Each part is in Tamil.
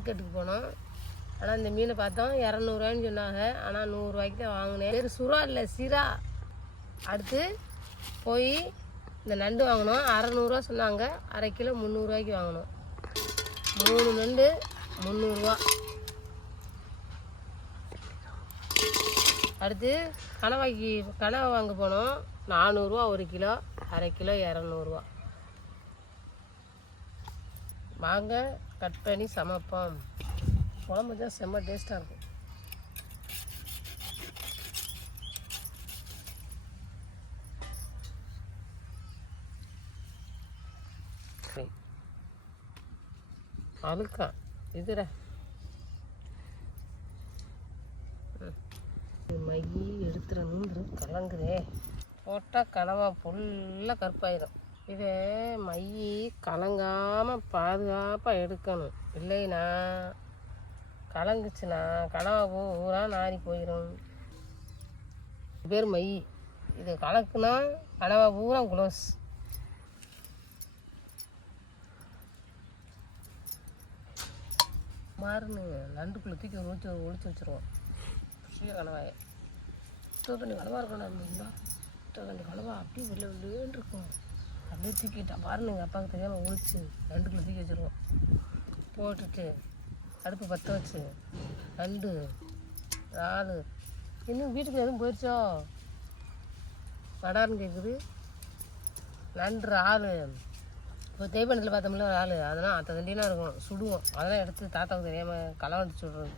மார்க்கெட்டுக்கு போனோம். ஆனால் இந்த மீனை பார்த்தோம் 200 சொன்னாங்க. ஆனால் 100 தான் வாங்கினேன். பேர் சுறா இல்லை, சிரா. அடுத்து போய் இந்த நண்டு வாங்கினோம். 600 சொன்னாங்க. அரை கிலோ 300 வாங்கினோம். 3 நண்டு 300. அடுத்து கனவா வாங்க போனோம். 400 1 கிலோ, அரை கிலோ 200. வாங்க கட் பண்ணி சமைப்போம். குழம்பு தான் செம்ம டேஸ்ட்டாக இருக்கும். அழுக்கா இதுடா மையி எடுத்துடணுன்னு கலங்குதே. போட்டால் கனவா ஃபுல்லாக கருப்பாயிடும். இதை மையி கலங்காமல் பாதுகாப்பாக எடுக்கணும். இல்லைன்னா கலங்குச்சுன்னா கனவா பூரா நாரி போயிடும். பேர் மை. இது கலக்குனா கனவா பூரா குளோஸ். மாறுன்னு நண்டுக்குள்ளே தூக்கி ஒழிச்சு வச்சுருவோம். புஷிய கனவாயை தண்ணி கனவா இருக்கணும். இருந்தீங்களா தண்ணி கனவா அப்படியே வெளிலேன்னு இருக்கும். அப்படியே தூக்கிட்டா பாருங்க. அப்பாவுக்கு தெரியாமல் ஒழிச்சு நண்டுக்குள்ளே தூக்கி வச்சுருவோம். போட்டுட்டு அடுப்பு பற்ற வச்சு நண்டு இறால் இன்னும் வீட்டுக்கு எதுவும் போயிடுச்சோ வடாருன்னு கேட்குது. நண்டு இறால் இப்போ தேய்பண்ணத்தில் பார்த்தோம்ல இறால், அதெல்லாம் அத்தை தண்டினா இருக்கும். சுடுவோம். அதெல்லாம் எடுத்து தாத்தாவுக்கு தெரியாமல் களை வந்துச்சு விட்றது.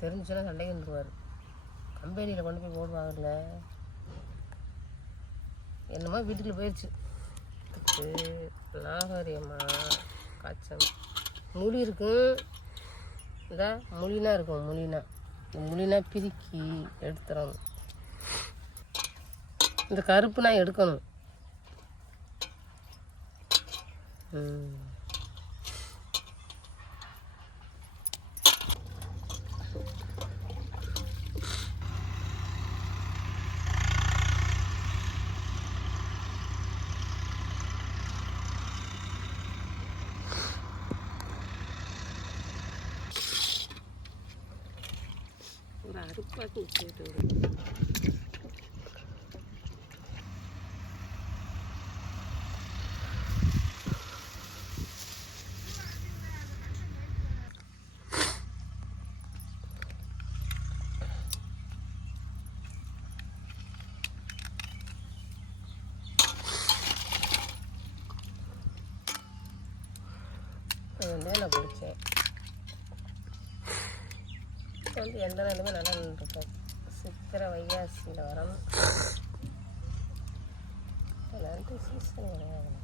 தெரிஞ்சுன்னா சண்டைக்கு வந்துடுவார். கம்பெனியில் கொண்டு போய் போடுவாங்கல்ல. என்னமோ வீட்டுக்குள்ளே போயிடுச்சு. நாகரியம்மா காய்ச்சல் முடி இருக்கும். இந்த முழினா இருக்கும். முழினா பிரிக்கி எடுத்துடணும். இந்த கருப்பு நான் எடுக்கணும். ஒரு அறுப்பாக்கு வச்சுக்கிட்டு மேலே பிடிச்சேன். வந்து எந்த நேரமே நல்லா நின்றுருப்போம். சித்திரை வைகாசியில் வரணும். நன்றி சீசன் கிடையாது.